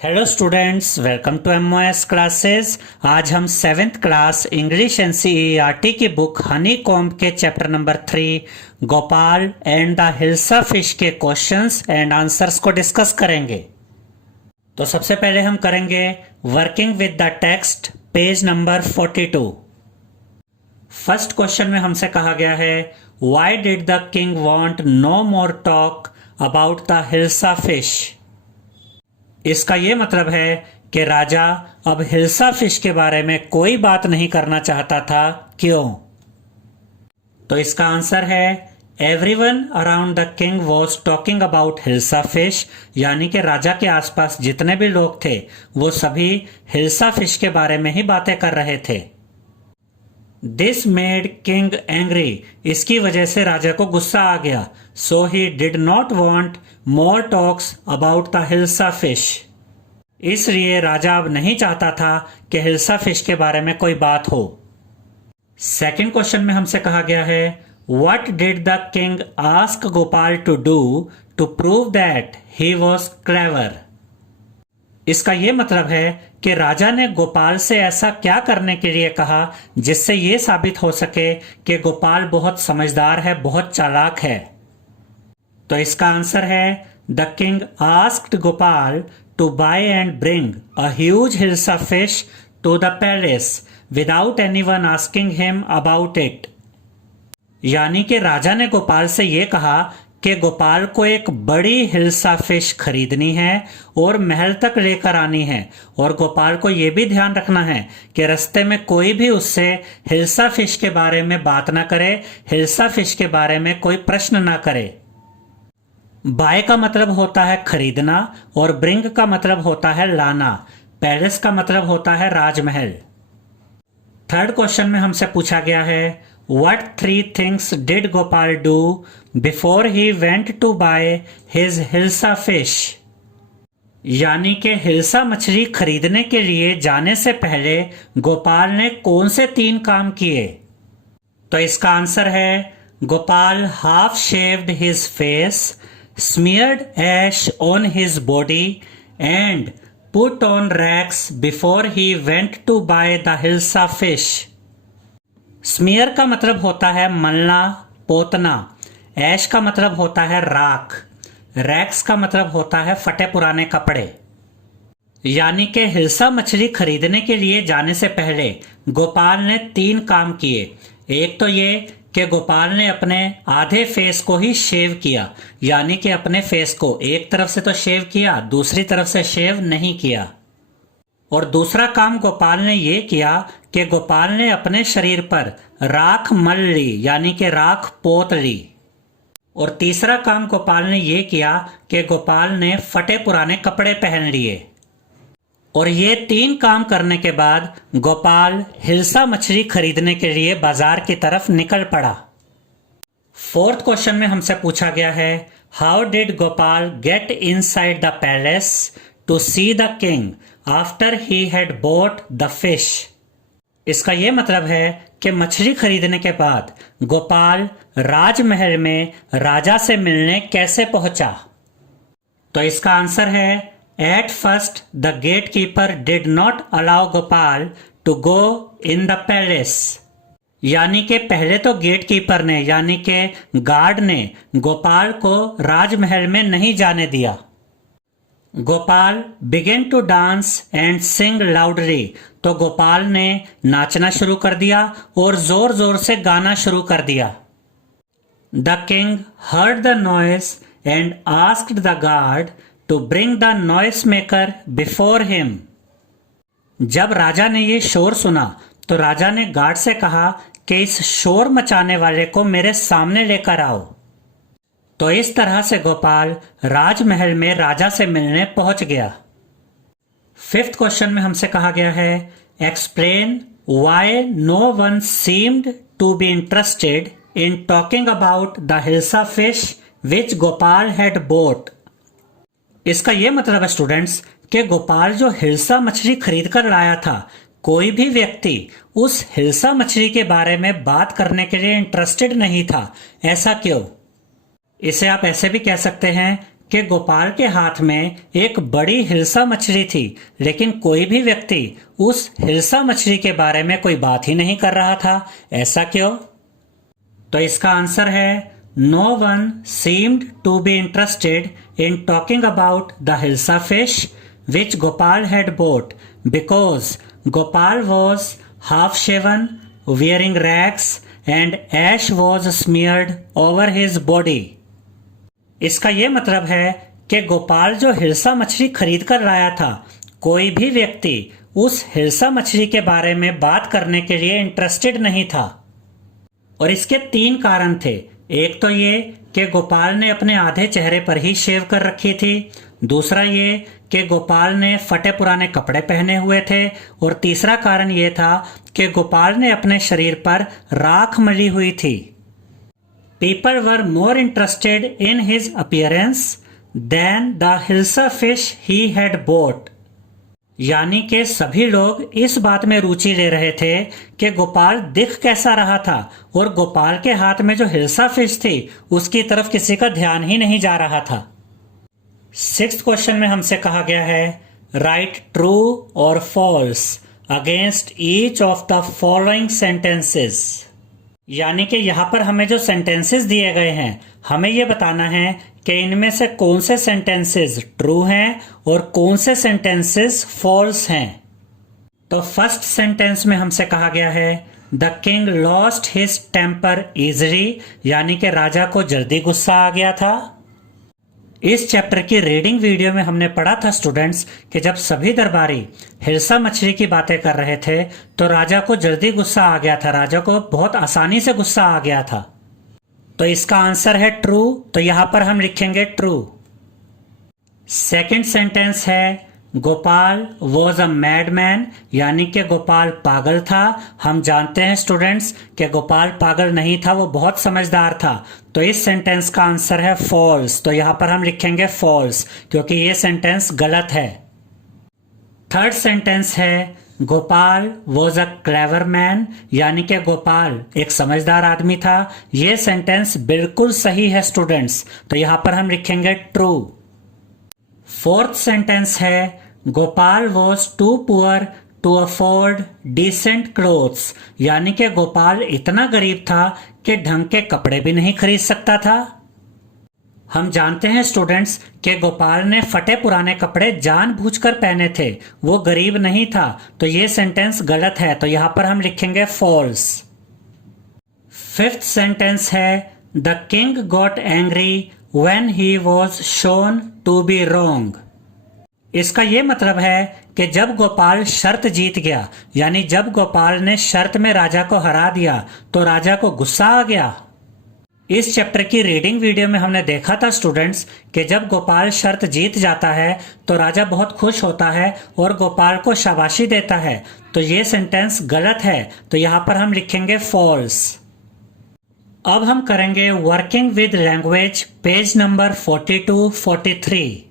Hello students, welcome to MOS classes. आज हम 7th class English NCERT की book honeycomb के chapter number 3 Gopal and the hilsa fish के questions and answers को discuss करेंगे। तो सबसे पहले हम करेंगे working with the text, page number 42। First question में हमसे कहा गया है why did the king want no more talk about the hilsa fish. इसका यह मतलब है कि राजा अब हिल्सा फिश के बारे में कोई बात नहीं करना चाहता था। क्यों? तो इसका आंसर है everyone around the king was talking about hilsa fish, यानी कि राजा के आसपास जितने भी लोग थे वो सभी हिल्सा फिश के बारे में ही बातें कर रहे थे। दिस मेड किंग एंग्री, इसकी वजह से राजा को गुस्सा आ गया। So he did not want more talks about the hilsa fish, इसलिए राजा अब नहीं चाहता था कि हिल्सा फिश के बारे में कोई बात हो। सेकंड क्वेश्चन में हमसे कहा गया है what did the king ask Gopal to do to prove that he was clever. इसका यह मतलब है कि राजा ने गोपाल से ऐसा क्या करने के लिए कहा जिससे यह साबित हो सके कि गोपाल बहुत समझदार है, बहुत चालाक है। तो इसका आंसर है the king asked Gopal to buy and bring a huge hilsa fish to the palace without anyone asking him about it. यानी कि राजा ने गोपाल से यह कहा कि गोपाल को एक बड़ी हिल्सा फिश खरीदनी है और महल तक लेकर आनी है, और गोपाल को यह भी ध्यान रखना है कि रास्ते में कोई भी उससे हिल्सा फिश के बारे में बात ना करे, हिल्सा फिश के बारे में कोई प्रश्न ना करे। बाय का मतलब होता है खरीदना और ब्रिंग का मतलब होता है लाना। पैलेस का मतलब होता है राजमहल। थर्ड क्वेश्चन में हमसे पूछा गया है What 3 things did Gopal do before he went to buy his hilsa fish? यानी कि हिल्सा मछली खरीदने के लिए जाने से पहले गोपाल ने कौन से 3 काम किए? तो इसका आंसर है Gopal half shaved his face, smeared ash on his body and put on rags before he went to buy the hilsa fish. Smear का मतलब होता है मलना, पोतना। ऐश का मतलब होता है राख। रैक्स का मतलब होता है फटे पुराने कपड़े। यानी कि हिल्सा मछली खरीदने के लिए जाने से पहले गोपाल ने 3 काम किए। एक तो ये कि गोपाल ने अपने आधे फेस को ही शेव किया, यानी कि अपने फेस को एक तरफ से तो शेव किया, दूसरी तरफ से शेव नहीं किया। और दूसरा काम गोपाल ने यह किया कि गोपाल ने अपने शरीर पर राख मल ली, यानी कि राख पोत ली। और तीसरा काम गोपाल ने यह किया कि गोपाल ने फटे पुराने कपड़े पहन लिए। और ये 3 काम करने के बाद गोपाल हिल्सा मछली खरीदने के लिए बाजार की तरफ निकल पड़ा। फोर्थ क्वेश्चन में हमसे पूछा गया है how did Gopal get inside the palace to see the king after he had bought the fish. इसका यह मतलब है कि मछली खरीदने के बाद गोपाल राजमहल में राजा से मिलने कैसे पहुंचा। तो इसका आंसर है at first the gatekeeper did not allow Gopal to go in the palace. यानी कि पहले तो गेट कीपर ने, यानी कि गार्ड ने गोपाल को राजमहल में नहीं जाने दिया। Gopal began to dance and sing loudly, तो गोपाल ने नाचना शुरू कर दिया और जोर जोर से गाना शुरू कर दिया। The king heard the noise and asked the guard to bring the noise maker before him. जब राजा ने ये शोर सुना तो राजा ने गार्ड से कहा कि इस शोर मचाने वाले को मेरे सामने लेकर आओ। तो इस तरह से गोपाल राजमहल में राजा से मिलने पहुंच गया। फिफ्थ क्वेश्चन में हमसे कहा गया है explain why no one seemed to be interested in talking about the hilsa fish which Gopal had bought. इसका यह मतलब है स्टूडेंट्स कि गोपाल जो हिल्सा मछली खरीद कर लाया था, कोई भी व्यक्ति उस हिल्सा मछली के बारे में बात करने के लिए इंटरेस्टेड नहीं था। ऐसा क्यों? इसे आप ऐसे भी कह सकते हैं कि गोपाल के हाथ में एक बड़ी हिल्सा मछली थी, लेकिन कोई भी व्यक्ति उस हिल्सा मछली के बारे में कोई बात ही नहीं कर रहा था। ऐसा क्यों? तो इसका आंसर है no one seemed to be interested in talking about the hilsa fish which Gopal had bought because Gopal was half shaven, wearing rags and ash was smeared over his body. इसका ये मतलब है कि गोपाल जो हिल्सा मछली खरीद कर लाया था, कोई भी व्यक्ति उस हिल्सा मछली के बारे में बात करने के लिए इंटरेस्टेड नहीं था। और इसके 3 कारण थे। एक तो ये कि गोपाल ने अपने आधे चेहरे पर ही शेव कर रखी थी, दूसरा ये कि गोपाल ने फटे पुराने कपड़े पहने हुए थे, और तीसरा कारण ये था कि गोपाल ने अपने शरीर पर राख मली हुई थी। People were more interested in his appearance than the hilsa fish he had bought. यानी कि सभी लोग इस बात में रुचि ले रहे थे कि गोपाल दिख कैसा रहा था, और गोपाल के हाथ में जो हिल्सा फिश थी उसकी तरफ किसी का ध्यान ही नहीं जा रहा था। 6th क्वेश्चन में हमसे कहा गया है राइट ट्रू और false against each of the following sentences. यानी कि यहाँ पर हमें जो सेंटेंसेस दिए गए हैं, हमें ये बताना है कि इनमें से कौन से सेंटेंसेस ट्रू हैं और कौन से सेंटेंसेस फॉल्स हैं। तो फर्स्ट सेंटेंस में हमसे कहा गया है the king lost his temper easily, यानी कि राजा को जल्दी गुस्सा आ गया था। इस चैप्टर की रीडिंग वीडियो में हमने पढ़ा था स्टूडेंट्स कि जब सभी दरबारी हिल्सा मछली की बातें कर रहे थे तो राजा को जल्दी गुस्सा आ गया था, राजा को बहुत आसानी से गुस्सा आ गया था। तो इसका आंसर है ट्रू, तो यहां पर हम लिखेंगे ट्रू। सेकंड सेंटेंस है गोपाल वॉज अ मैडमैन, यानी कि गोपाल पागल था। हम जानते हैं स्टूडेंट्स कि गोपाल पागल नहीं था, वो बहुत समझदार था। तो इस सेंटेंस का आंसर है फॉल्स, तो यहां पर हम लिखेंगे फॉल्स क्योंकि ये सेंटेंस गलत है। थर्ड सेंटेंस है Gopal was a clever man, यानी कि गोपाल एक समझदार आदमी था। ये सेंटेंस बिल्कुल सही है स्टूडेंट्स, तो यहां पर हम लिखेंगे ट्रू। फोर्थ सेंटेंस है Gopal was too poor to afford decent clothes, यानी कि गोपाल इतना गरीब था कि ढंग के कपड़े भी नहीं खरीद सकता था। हम जानते हैं स्टूडेंट्स कि गोपाल ने फटे पुराने कपड़े जानबूझकर पहने थे, वो गरीब नहीं था। तो ये सेंटेंस गलत है, तो यहां पर हम लिखेंगे फॉल्स। फिफ्थ सेंटेंस है the king got angry when he was shown to be wrong। इसका यह मतलब है कि जब गोपाल शर्त जीत गया, यानी जब गोपाल ने शर्त में राजा को हरा दिया तो राजा को गुस्सा आ गया। इस चैप्टर की रीडिंग वीडियो में हमने देखा था स्टूडेंट्स कि जब गोपाल शर्त जीत जाता है तो राजा बहुत खुश होता है और गोपाल को शाबाशी देता है। तो ये सेंटेंस गलत है, तो यहां पर हम लिखेंगे फॉल्स। अब हम करेंगे working with language page number 42-43।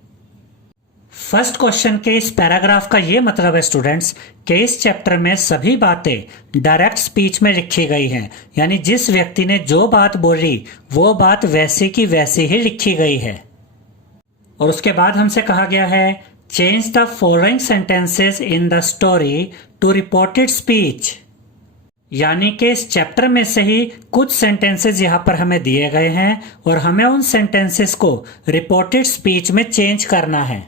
First question के इस पैराग्राफ का ये मतलब है स्टूडेंट्स कि इस चैप्टर में सभी बातें डायरेक्ट स्पीच में लिखी गई हैं, यानी जिस व्यक्ति ने जो बात बोली वो बात वैसी की वैसी ही लिखी गई है। और उसके बाद हमसे कहा गया है change the following sentences in the story to reported speech, यानी कि इस चैप्टर में से ही कुछ सेंटेंसेस यहाँ पर हमें दिए गए हैं और हमें उन सेंटेंसेस को रिपोर्टेड स्पीच में चेंज करना है।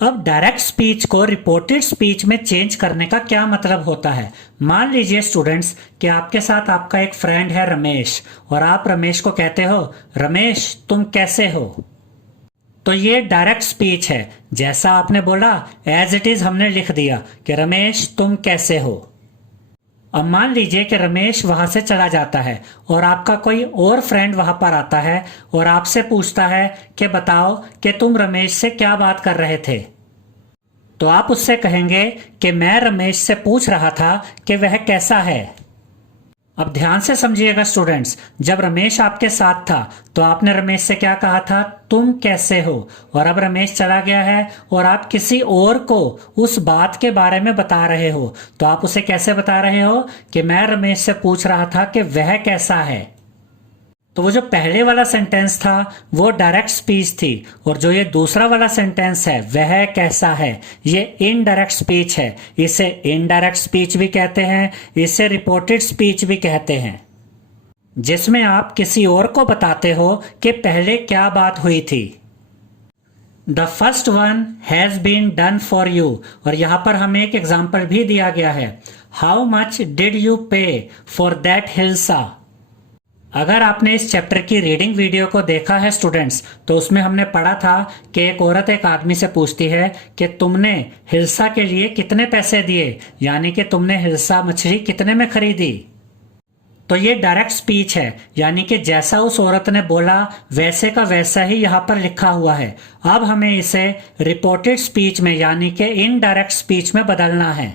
अब डायरेक्ट स्पीच को रिपोर्टेड स्पीच में चेंज करने का क्या मतलब होता है। मान लीजिए स्टूडेंट्स कि आपके साथ आपका एक फ्रेंड है रमेश, और आप रमेश को कहते हो रमेश तुम कैसे हो। तो ये डायरेक्ट स्पीच है, जैसा आपने बोला एज इट इज हमने लिख दिया कि रमेश तुम कैसे हो। अब मान लीजिए कि रमेश वहां से चला जाता है और आपका कोई और फ्रेंड वहां पर आता है और आपसे पूछता है कि बताओ कि तुम रमेश से क्या बात कर रहे थे। तो आप उससे कहेंगे कि मैं रमेश से पूछ रहा था कि वह कैसा है। अब ध्यान से समझिएगा स्टूडेंट्स, जब रमेश आपके साथ था तो आपने रमेश से क्या कहा था, तुम कैसे हो। और अब रमेश चला गया है और आप किसी और को उस बात के बारे में बता रहे हो, तो आप उसे कैसे बता रहे हो कि मैं रमेश से पूछ रहा था कि वह कैसा है। तो वो जो पहले वाला सेंटेंस था वो डायरेक्ट स्पीच थी, और जो ये दूसरा वाला सेंटेंस है वह कैसा है, ये इनडायरेक्ट स्पीच है। इसे इनडायरेक्ट स्पीच भी कहते हैं, इसे रिपोर्टेड स्पीच भी कहते हैं, जिसमें आप किसी और को बताते हो कि पहले क्या बात हुई थी। The first one has been done for you, और यहां पर हमें एक एग्जाम्पल भी दिया गया है। हाउ मच डिड यू पे फॉर दैट हिल्सा। अगर आपने इस चैप्टर की रीडिंग वीडियो को देखा है स्टूडेंट्स, तो उसमें हमने पढ़ा था कि एक औरत एक आदमी से पूछती है कि तुमने हिल्सा के लिए कितने पैसे दिए, यानी कि तुमने हिल्सा मछली कितने में खरीदी। तो ये डायरेक्ट स्पीच है, यानी कि जैसा उस औरत ने बोला वैसे का वैसा ही यहाँ पर लिखा हुआ है। अब हमें इसे रिपोर्टेड स्पीच में यानी कि इनडायरेक्ट स्पीच में बदलना है।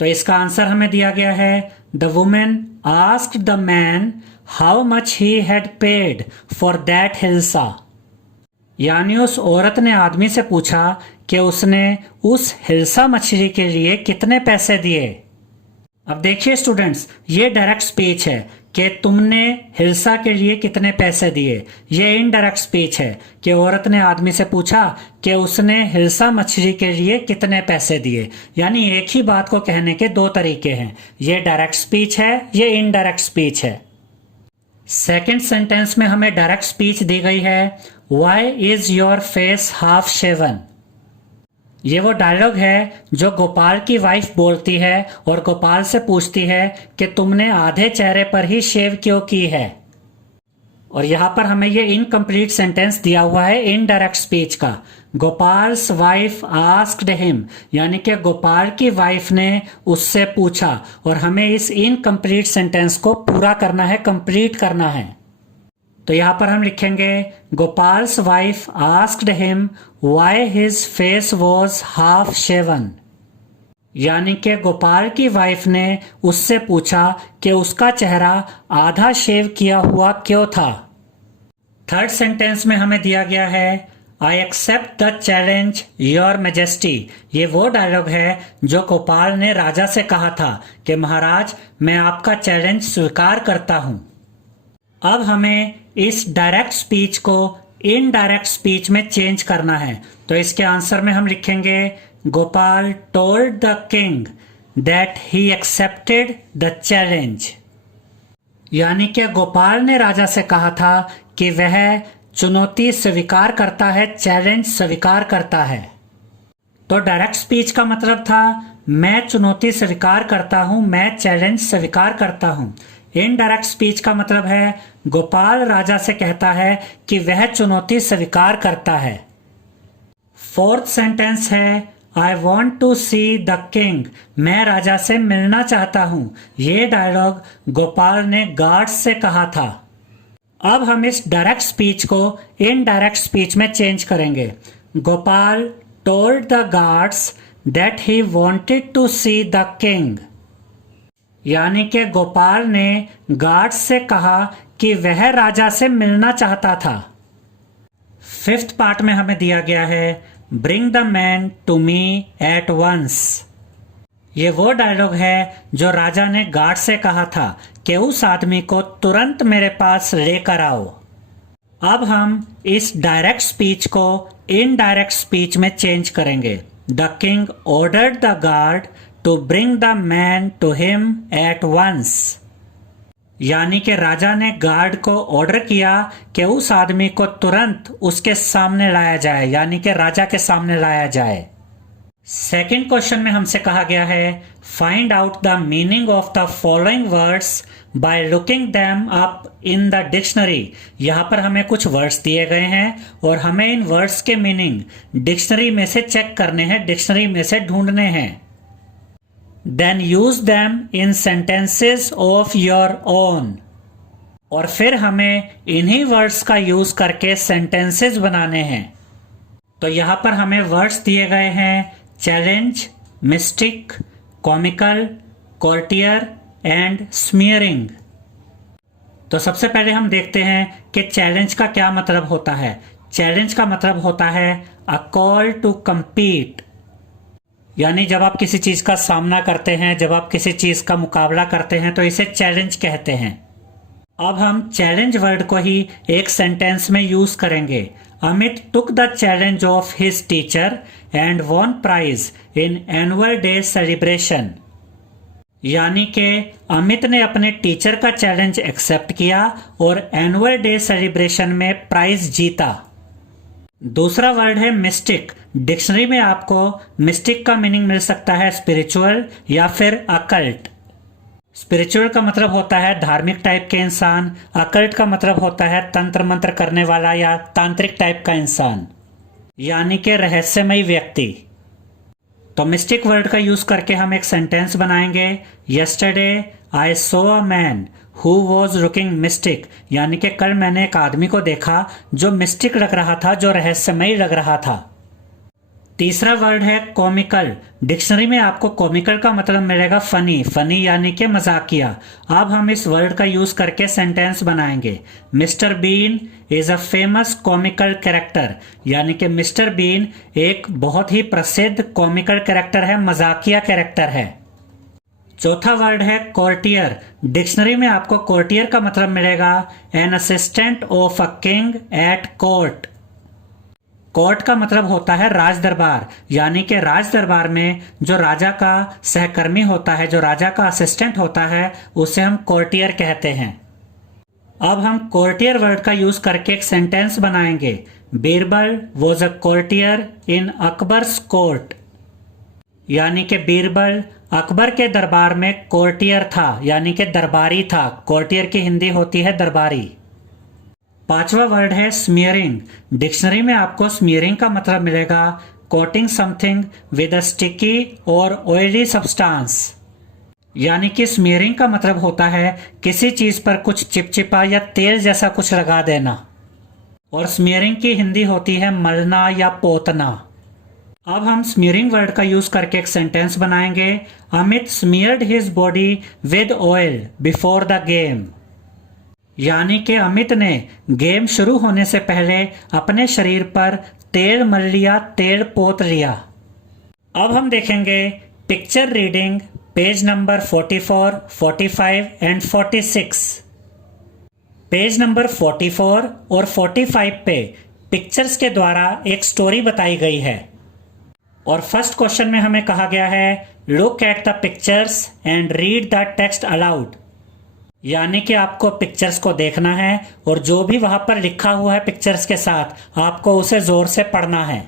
तो इसका आंसर हमें दिया गया है, the women asked the man how much he had paid for that hilsa. यानी उस औरत ने आदमी से पूछा कि उसने उस हिल्सा मछली के लिए कितने पैसे दिए। अब देखिए स्टूडेंट्स, ये डायरेक्ट स्पीच है कि तुमने हिल्सा के लिए कितने पैसे दिए। ये इनडायरेक्ट स्पीच है कि औरत ने आदमी से पूछा कि उसने हिल्सा मछली के लिए कितने पैसे दिए। यानी एक ही बात को कहने के दो तरीके हैं, ये डायरेक्ट स्पीच है, ये इनडायरेक्ट स्पीच है। सेकेंड सेंटेंस में हमें डायरेक्ट स्पीच दी गई है, why is your face half shaven. ये वो डायलॉग है जो गोपाल की वाइफ बोलती है और गोपाल से पूछती है कि तुमने आधे चेहरे पर ही शेव क्यों की है। और यहां पर हमें ये इनकम्प्लीट सेंटेंस दिया हुआ है इनडायरेक्ट स्पीच का। गोपाल्स वाइफ आस्क्ड हिम, यानी कि गोपाल की वाइफ ने उससे पूछा, और हमें इस इनकम्प्लीट सेंटेंस को पूरा करना है, कंप्लीट करना है। तो यहां पर हम लिखेंगे, Gopal's wife asked him why his face was half shaven. यानी कि गोपाल की वाइफ ने उससे पूछा कि उसका चेहरा आधा शेव किया हुआ क्यों था। थर्ड सेंटेंस में हमें दिया गया है, I accept the challenge your majesty. ये वो डायलॉग है जो गोपाल ने राजा से कहा था कि महाराज मैं आपका चैलेंज स्वीकार करता हूं। अब हमें इस डायरेक्ट स्पीच को इनडायरेक्ट स्पीच में चेंज करना है। तो इसके आंसर में हम लिखेंगे, Gopal told the king that he accepted the challenge. यानी कि गोपाल ने राजा से कहा था कि वह चुनौती स्वीकार करता है, चैलेंज स्वीकार करता है। तो डायरेक्ट स्पीच का मतलब था मैं चुनौती स्वीकार करता हूं, मैं चैलेंज स्वीकार करता हूं। इनडायरेक्ट स्पीच का मतलब है गोपाल राजा से कहता है कि वह चुनौती स्वीकार करता है। फोर्थ सेंटेंस है, I want to see the king. मैं राजा से मिलना चाहता हूं। ये डायलॉग गोपाल ने गार्ड्स से कहा था। अब हम इस डायरेक्ट स्पीच को इनडायरेक्ट स्पीच में चेंज करेंगे। Gopal told the guards that he wanted to see the king. यानी कि गोपाल ने गार्ड्स से कहा कि वह राजा से मिलना चाहता था। फिफ्थ पार्ट में हमें दिया गया है, bring the man to me at once. ये वो डायलॉग है जो राजा ने गार्ड से कहा था कि उस आदमी को तुरंत मेरे पास लेकर आओ। अब हम इस डायरेक्ट स्पीच को इनडायरेक्ट स्पीच में चेंज करेंगे। The king ordered the guard to bring the man to him at once. यानी कि राजा ने गार्ड को ऑर्डर किया कि उस आदमी को तुरंत उसके सामने लाया जाए, यानी कि राजा के सामने लाया जाए। सेकंड क्वेश्चन में हमसे कहा गया है, find out the meaning of the following words by looking them up in the dictionary. यहां पर हमें कुछ वर्ड्स दिए गए हैं और हमें इन वर्ड्स के मीनिंग डिक्शनरी में से चेक करने हैं, डिक्शनरी में से ढूंढने हैं। Then use them in sentences of your own। और फिर हमें इन्हीं वर्ड्स का यूज करके सेंटेंसेस बनाने हैं। तो यहां पर हमें वर्ड्स दिए गए हैं, challenge, mistake, comical, courtier and स्मीयरिंग। तो सबसे पहले हम देखते हैं कि चैलेंज का क्या मतलब होता है। चैलेंज का मतलब होता है अ कॉल टू कम्पीट। यानी जब आप किसी चीज का सामना करते हैं, जब आप किसी चीज का मुकाबला करते हैं तो इसे चैलेंज कहते हैं। अब हम चैलेंज वर्ड को ही एक सेंटेंस में यूज करेंगे। Amit took the challenge of his teacher and won prize in annual day celebration. यानी कि अमित ने अपने टीचर का चैलेंज एक्सेप्ट किया और एनुअल डे सेलिब्रेशन में प्राइज जीता। दूसरा वर्ड है मिस्टिक। डिक्शनरी में आपको मिस्टिक का मीनिंग मिल सकता है स्पिरिचुअल या फिर अकल्ट। स्पिरिचुअल का मतलब होता है धार्मिक टाइप के इंसान, अकल्ट का मतलब होता है तंत्र मंत्र करने वाला या तांत्रिक टाइप का इंसान, यानी कि रहस्यमयी व्यक्ति। तो मिस्टिक वर्ड का यूज करके हम एक सेंटेंस बनाएंगे। Yesterday I saw a man who was looking mistake, यानी कि कल मैंने एक आदमी को देखा जो मिस्टिक लग रहा था, जो रहस्यमयी लग रहा था। तीसरा वर्ड है कॉमिकल। डिक्शनरी में आपको कॉमिकल का मतलब मिलेगा फनी, फनी यानी कि मजाकिया। अब हम इस वर्ड का यूज करके सेंटेंस बनाएंगे। Mr Bean is a famous comical character, यानी कि मिस्टर बीन एक बहुत ही प्रसिद्ध कॉमिकल कैरेक्टर है, मजाकिया कैरेक्टर है। चौथा वर्ड है कोर्टियर। डिक्शनरी में आपको कोर्टियर का मतलब मिलेगा an assistant of a king at court. Court का मतलब होता है राज दरबार, यानी कि राज दरबार में जो राजा का सहकर्मी होता है, जो राजा का असिस्टेंट होता है, उसे हम कोर्टियर कहते हैं। अब हम कोर्टियर वर्ड का यूज करके एक सेंटेंस बनाएंगे। Birbal was a courtier in Akbar's court, यानी कि बीरबल अकबर के दरबार में कोर्टियर था, यानी कि दरबारी था। कोर्टियर की हिंदी होती है दरबारी। पांचवा वर्ड है स्मीयरिंग। डिक्शनरी में आपको स्मीयरिंग का मतलब मिलेगा coating something with a sticky और ऑयली सब्सटेंस, यानी कि स्मीयरिंग का मतलब होता है किसी चीज पर कुछ चिपचिपा या तेल जैसा कुछ लगा देना, और स्मीयरिंग की हिंदी होती है मलना या पोतना। अब हम स्मीयरिंग वर्ड का यूज करके एक सेंटेंस बनाएंगे। Amit smeared his body with oil before the game, यानी कि अमित ने गेम शुरू होने से पहले अपने शरीर पर तेल मल लिया, तेल पोत लिया। अब हम देखेंगे picture reading page number 44, 45 and 46। Page number 44 और 45 पे पिक्चर्स के द्वारा एक स्टोरी बताई गई है, और फर्स्ट क्वेश्चन में हमें कहा गया है look at the pictures and read the text allowed, यानी कि आपको पिक्चर्स को देखना है और जो भी वहां पर लिखा हुआ है पिक्चर्स के साथ आपको उसे जोर से पढ़ना है।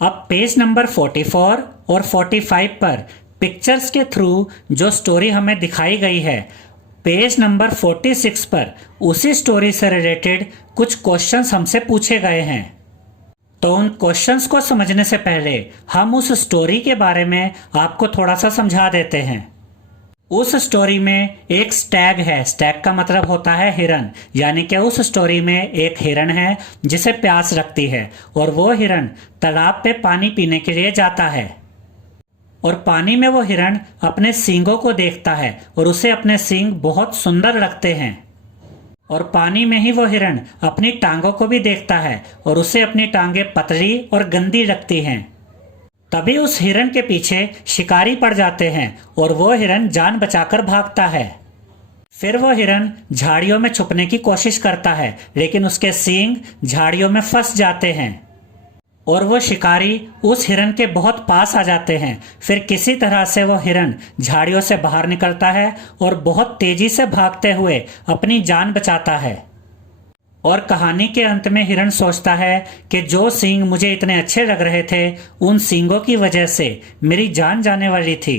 अब पेज नंबर 44 और 45 पर पिक्चर्स के थ्रू जो स्टोरी हमें दिखाई गई है, पेज नंबर 46 पर उसी स्टोरी से रिलेटेड कुछ क्वेश्चंस हमसे पूछे गए हैं। तो उन क्वेश्चंस को समझने से पहले हम उस स्टोरी के बारे में आपको थोड़ा सा समझा देते हैं। उस स्टोरी में एक स्टैग है। स्टैग का मतलब होता है हिरन, यानी कि उस स्टोरी में एक हिरन है जिसे प्यास लगती है, और वो हिरन तालाब पे पानी पीने के लिए जाता है, और पानी में वो हिरन अपने सींगों को देखता है और उसे अपने सींग बहुत सुंदर लगते हैं। और पानी में ही वो हिरन अपनी टांगों को भी देखता है और उसे अपनी टांगें पतली और गंदी लगती हैं। तभी उस हिरन के पीछे शिकारी पड़ जाते हैं और वो हिरन जान बचाकर भागता है। फिर वो हिरन झाड़ियों में छुपने की कोशिश करता है, लेकिन उसके सींग झाड़ियों में फंस जाते हैं और वो शिकारी उस हिरन के बहुत पास आ जाते हैं। फिर किसी तरह से वो हिरन झाड़ियों से बाहर निकलता है और बहुत तेजी से भागते हुए अपनी जान बचाता है। और कहानी के अंत में हिरन सोचता है कि जो सींग मुझे इतने अच्छे लग रहे थे, उन सींगों की वजह से मेरी जान जाने वाली थी,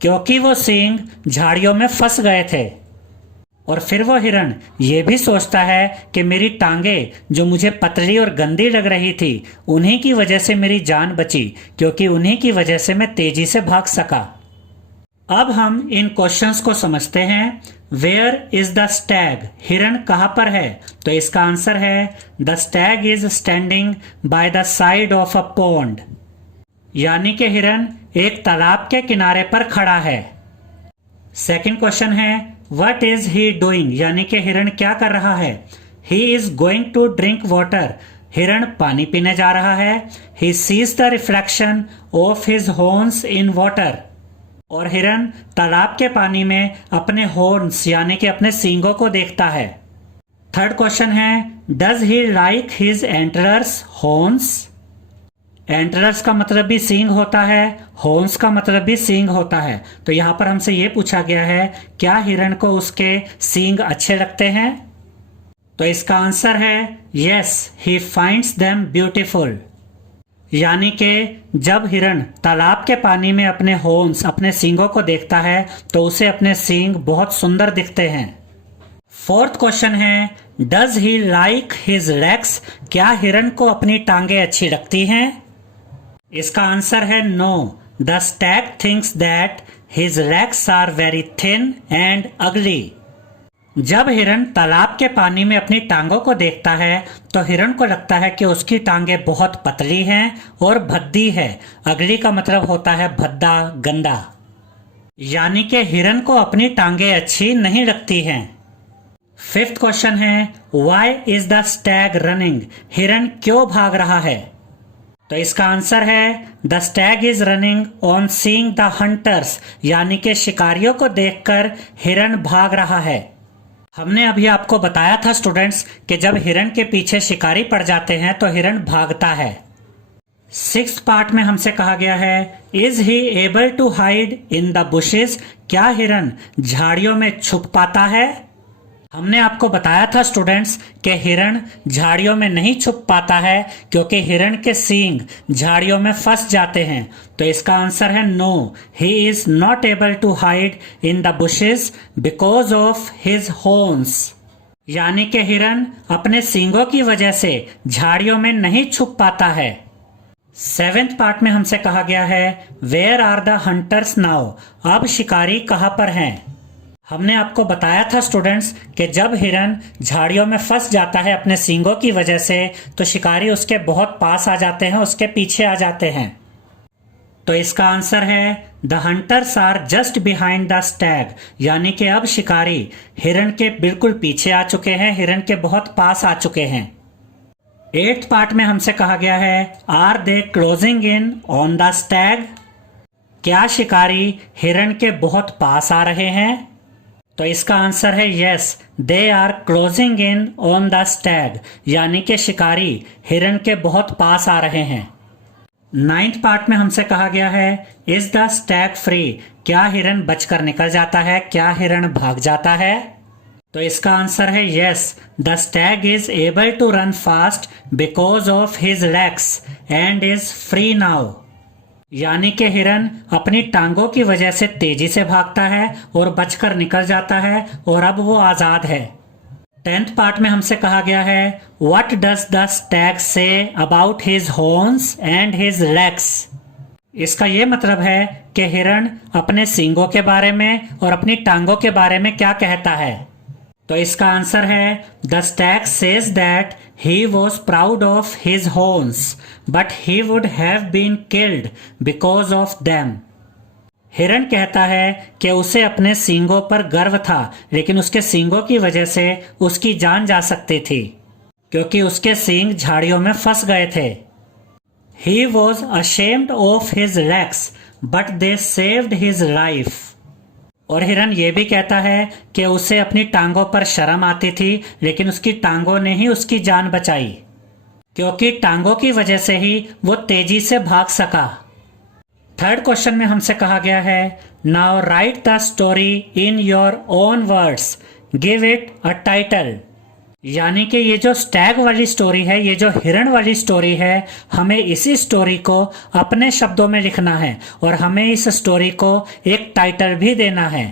क्योंकि वो सींग झाड़ियों में फंस गए थे। और फिर वो हिरन ये भी सोचता है कि मेरी टांगे जो मुझे पतली और गंदी लग रही थी, उन्हीं की वजह से मेरी जान बची, क्योंकि उन्हीं की वजह से मैं तेजी से भाग सका। अब हम इन क्वेश्चंस को समझते हैं। Where is the stag? हिरन कहाँ पर है? तो इसका आंसर है the stag is standing by the side of a pond, यानी कि हिरन एक तालाब के किनारे पर खड़ा है। सेकंड क्वेश्चन है व्हाट इज ही डूइंग, यानी कि हिरन क्या कर रहा है? He is going to drink water, हिरन पानी पीने जा रहा है। He sees the reflection of his horns in water, और हिरन तालाब के पानी में अपने हॉर्न्स यानी कि अपने सींगों को देखता है। थर्ड क्वेश्चन है, does he like his antlers horns? Antlers का मतलब भी सींग होता है, हॉर्न्स का मतलब भी सींग होता है। तो यहाँ पर हमसे ये पूछा गया है, क्या हिरन को उसके सींग अच्छे लगते हैं? तो इसका आंसर है yes, he finds them beautiful. यानी कि जब हिरन तालाब के पानी में अपने हॉर्न्स अपने सींगों को देखता है तो उसे अपने सींग बहुत सुंदर दिखते हैं। फोर्थ क्वेश्चन है, does he like his legs? क्या हिरन को अपनी टांगे अच्छी लगती हैं? इसका आंसर है no, the stag thinks that his legs are very thin and ugly. जब हिरन तालाब के पानी में अपनी टांगों को देखता है तो हिरन को लगता है कि उसकी टांगें बहुत पतली हैं और भद्दी है। अगली का मतलब होता है भद्दा, गंदा। यानी कि हिरन को अपनी टांगें अच्छी नहीं लगती हैं। फिफ्थ क्वेश्चन है, why is the Stag running? हिरन क्यों भाग रहा है? तो इसका आंसर है the stag is running on seeing the hunters, यानी कि शिकारियों को देखकर हिरन भाग रहा है। हमने अभी आपको बताया था स्टूडेंट्स कि जब हिरन के पीछे शिकारी पड़ जाते हैं तो हिरन भागता है। सिक्स्थ पार्ट में हमसे कहा गया है, is he able to hide in the bushes? क्या हिरन झाड़ियों में छुप पाता है? हमने आपको बताया था स्टूडेंट्स कि हिरन झाड़ियों में नहीं छुप पाता है क्योंकि हिरन के सींग झाड़ियों में फंस जाते हैं। तो इसका आंसर है no, he is not able to hide in the bushes because of his horns. यानी कि हिरन अपने सींगों की वजह से झाड़ियों में नहीं छुप पाता है। सेवेंथ पार्ट में हमसे कहा गया है, where are the hunters now? अब शिकारी कहाँ पर हैं? हमने आपको बताया था स्टूडेंट्स कि जब हिरन झाड़ियों में फंस जाता है अपने सींगों की वजह से तो शिकारी उसके बहुत पास आ जाते हैं, उसके पीछे आ जाते हैं। तो इसका आंसर है the hunters are just behind the stag, यानी कि अब शिकारी हिरन के बिल्कुल पीछे आ चुके हैं, हिरन के बहुत पास आ चुके हैं। एट्थ पार्ट में हमसे कहा गया है, are they closing in on the stag? क्या शिकारी हिरन के बहुत पास आ रहे हैं? तो इसका आंसर है yes, they are closing in on the stag, यानी कि शिकारी हिरन के बहुत पास आ रहे हैं। नाइन्थ पार्ट में हमसे कहा गया है, इज द स्टैग फ्री? क्या हिरन बचकर निकल जाता है? क्या हिरन भाग जाता है? तो इसका आंसर है yes, the stag is able to run fast because of his legs and is free now. यानी कि हिरन अपनी टांगों की वजह से तेजी से भागता है और बचकर निकल जाता है और अब वो आजाद है। 10th पार्ट में हमसे कहा गया है, what does the Stag say about his horns and his legs? इसका ये मतलब है कि हिरन अपने सींगों के बारे में और अपनी टांगों के बारे में क्या कहता है। तो इसका आंसर है the stag says that he was proud of his horns but he would have been killed because of them. हिरन कहता है कि उसे अपने सींगों पर गर्व था, लेकिन उसके सींगों की वजह से उसकी जान जा सकती थी क्योंकि उसके सींग झाड़ियों में फंस गए थे। He was ashamed of his legs but they saved his life. और हिरन ये भी कहता है कि उसे अपनी टांगों पर शर्म आती थी, लेकिन उसकी टांगों ने ही उसकी जान बचाई क्योंकि टांगों की वजह से ही वो तेजी से भाग सका। थर्ड क्वेश्चन में हमसे कहा गया है, now right the story in your own words, give it a title. यानी कि ये जो स्टैग वाली स्टोरी है, ये जो हिरण वाली स्टोरी है, हमें इसी स्टोरी को अपने शब्दों में लिखना है और हमें इस स्टोरी को एक टाइटल भी देना है।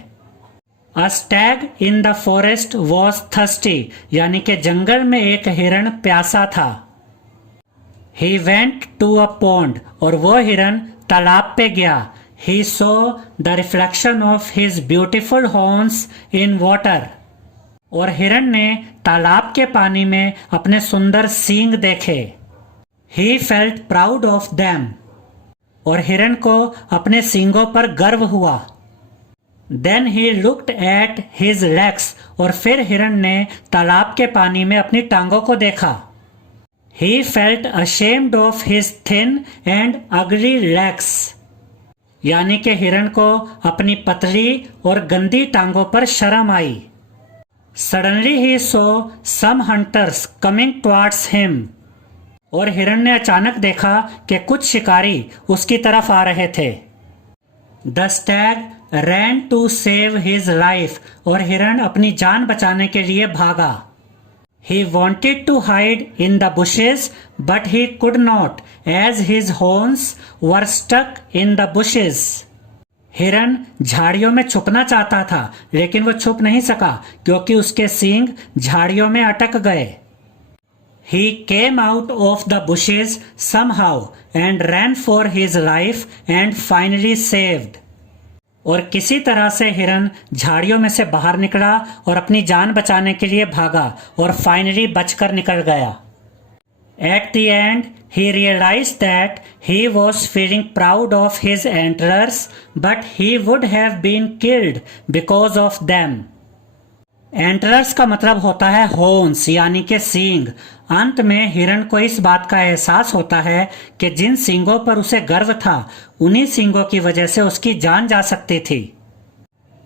A stag in the forest was thirsty, यानी कि जंगल में एक हिरण प्यासा था। He went to a pond, और वो हिरण तालाब पे गया। He saw the reflection of his beautiful horns in water, और हिरण ने तालाब के पानी में अपने सुंदर सींग देखे। He felt proud of them, और हिरण को अपने सींगों पर गर्व हुआ। Then he looked at his legs, और फिर हिरण ने तालाब के पानी में अपनी टांगों को देखा। He felt ashamed of his thin and अगली लेग्स, यानी कि हिरण को अपनी पतली और गंदी टांगों पर शर्म आई। Suddenly he saw some hunters coming towards him. और हिरण ने अचानक देखा कि कुछ शिकारी उसकी तरफ आ रहे थे। The stag ran to save his life. और हिरण अपनी जान बचाने के लिए भागा। He wanted to hide in the bushes, but he could not, as his horns were stuck in the bushes. हिरण झाड़ियों में छुपना चाहता था, लेकिन वो छुप नहीं सका क्योंकि उसके सींग झाड़ियों में अटक गए। He came out of the bushes somehow and ran for his life and finally saved. और किसी तरह से हिरण झाड़ियों में से बाहर निकला और अपनी जान बचाने के लिए भागा और फाइनली बचकर निकल गया। At the end, he realized that he was feeling proud of his antlers, but he would have been killed because of them. Antlers का मतलब होता है हॉर्न्स यानी कि सींग। अंत में हिरण को इस बात का एहसास होता है कि जिन सींगों पर उसे गर्व था, उन्हीं सींगों की वजह से उसकी जान जा सकती थी।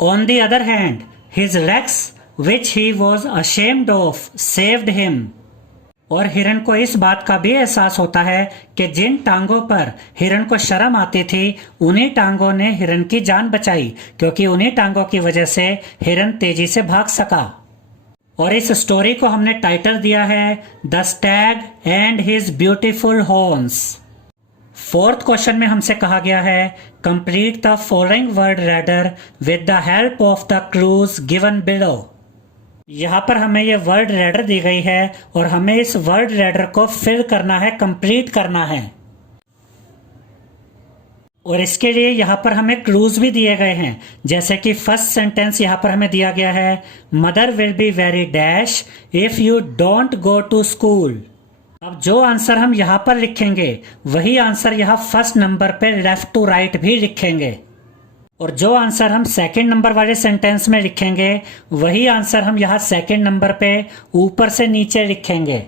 On the other hand, his legs, which he was ashamed of, saved him. और हिरण को इस बात का भी एहसास होता है कि जिन टांगों पर हिरण को शर्म आती थी, उन्हीं टांगों ने हिरण की जान बचाई, क्योंकि उन्हीं टांगों की वजह से हिरण तेजी से भाग सका। और इस स्टोरी को हमने टाइटल दिया है the Stag and his beautiful horns. Fourth question में हमसे कहा गया है complete the following word raider with the help of the clues given below. यहाँ पर हमें ये वर्ड रेडर दी गई है और हमें इस वर्ड रेडर को फिल करना है, कंप्लीट करना है। और इसके लिए यहाँ पर हमें क्लूज भी दिए गए हैं, जैसे कि फर्स्ट सेंटेंस यहाँ पर हमें दिया गया है mother will be very dash if you don't go to school. अब जो आंसर हम यहाँ पर लिखेंगे वही आंसर यहाँ फर्स्ट नंबर पे लेफ्ट टू राइट भी लिखेंगे, और जो आंसर हम सेकंड नंबर वाले सेंटेंस में लिखेंगे वही आंसर हम यहाँ सेकंड नंबर पे ऊपर से नीचे लिखेंगे।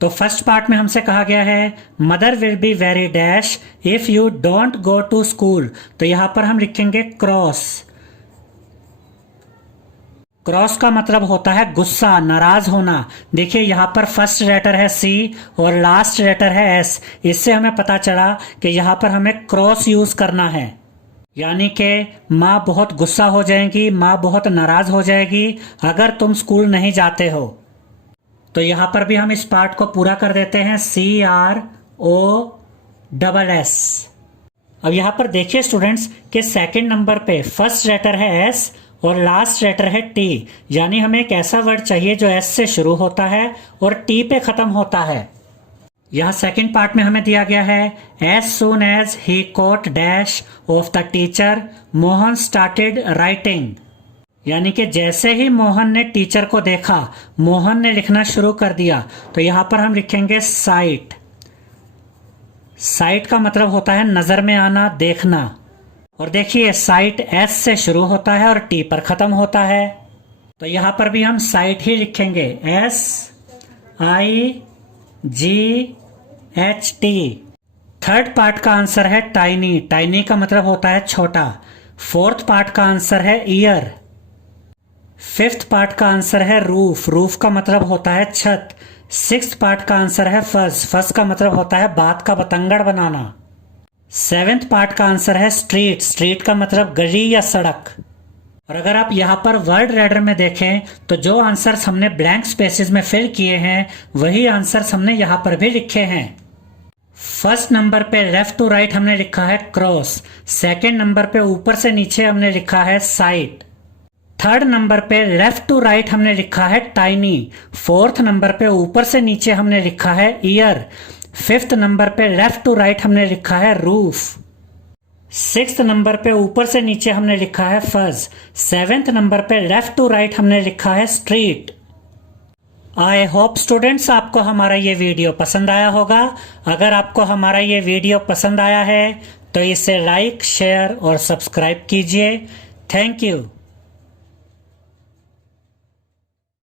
तो फर्स्ट पार्ट में हमसे कहा गया है mother will be very dash if you don't go to school, तो यहाँ पर हम लिखेंगे क्रॉस। क्रॉस का मतलब होता है गुस्सा, नाराज होना। देखिए यहाँ पर फर्स्ट लेटर है सी और लास्ट लेटर है एस, इससे हमें पता चला कि यहाँ पर हमें क्रॉस यूज करना है, यानी कि माँ बहुत गुस्सा हो जाएगी, माँ बहुत नाराज हो जाएगी अगर तुम स्कूल नहीं जाते हो। तो यहाँ पर भी हम इस पार्ट को पूरा कर देते हैं CROSS। अब यहाँ पर देखिए स्टूडेंट्स कि सेकंड नंबर पे फर्स्ट लेटर है एस और लास्ट लेटर है टी, यानी हमें एक ऐसा वर्ड चाहिए जो एस से शुरू होता है और टी पे खत्म होता है। यह सेकंड पार्ट में हमें दिया गया है as soon as he caught dash of the teacher Mohan started writing, यानी कि जैसे ही मोहन ने टीचर को देखा मोहन ने लिखना शुरू कर दिया। तो यहाँ पर हम लिखेंगे साइट। साइट का मतलब होता है नजर में आना, देखना। और देखिए साइट एस से शुरू होता है और टी पर खत्म होता है, तो यहाँ पर भी हम साइट ही लिखेंगे SIGHT। थर्ड पार्ट का आंसर है टाइनी। टाइनी का मतलब होता है छोटा। फोर्थ पार्ट का आंसर है ईयर। फिफ्थ पार्ट का आंसर है रूफ। रूफ का मतलब होता है छत। सिक्स्थ पार्ट का आंसर है फज। फज का मतलब होता है बात का बतंगड़ बनाना। सेवेंथ पार्ट का आंसर है स्ट्रीट। स्ट्रीट का मतलब गली या सड़क। और अगर आप यहाँ पर वर्ड रेडर में देखें तो जो आंसर्स हमने ब्लैंक स्पेसेस में फिल किए हैं वही आंसर्स हमने यहाँ पर भी लिखे हैं। फर्स्ट नंबर पे लेफ्ट टू राइट हमने लिखा है क्रॉस। सेकंड नंबर पे ऊपर से नीचे हमने लिखा है साइट। थर्ड नंबर पे लेफ्ट टू राइट हमने लिखा है टाइनी। फोर्थ नंबर पे ऊपर से नीचे हमने लिखा है ईयर। फिफ्थ नंबर पे लेफ्ट टू राइट हमने लिखा है रूफ। सिक्स्थ नंबर पे ऊपर से नीचे हमने लिखा है फज। सेवेंथ नंबर पे लेफ्ट टू राइट हमने लिखा है स्ट्रीट। आई होप स्टूडेंट्स आपको हमारा ये वीडियो पसंद आया होगा। अगर आपको हमारा ये वीडियो पसंद आया है तो इसे लाइक, शेयर और सब्सक्राइब कीजिए। Thank you.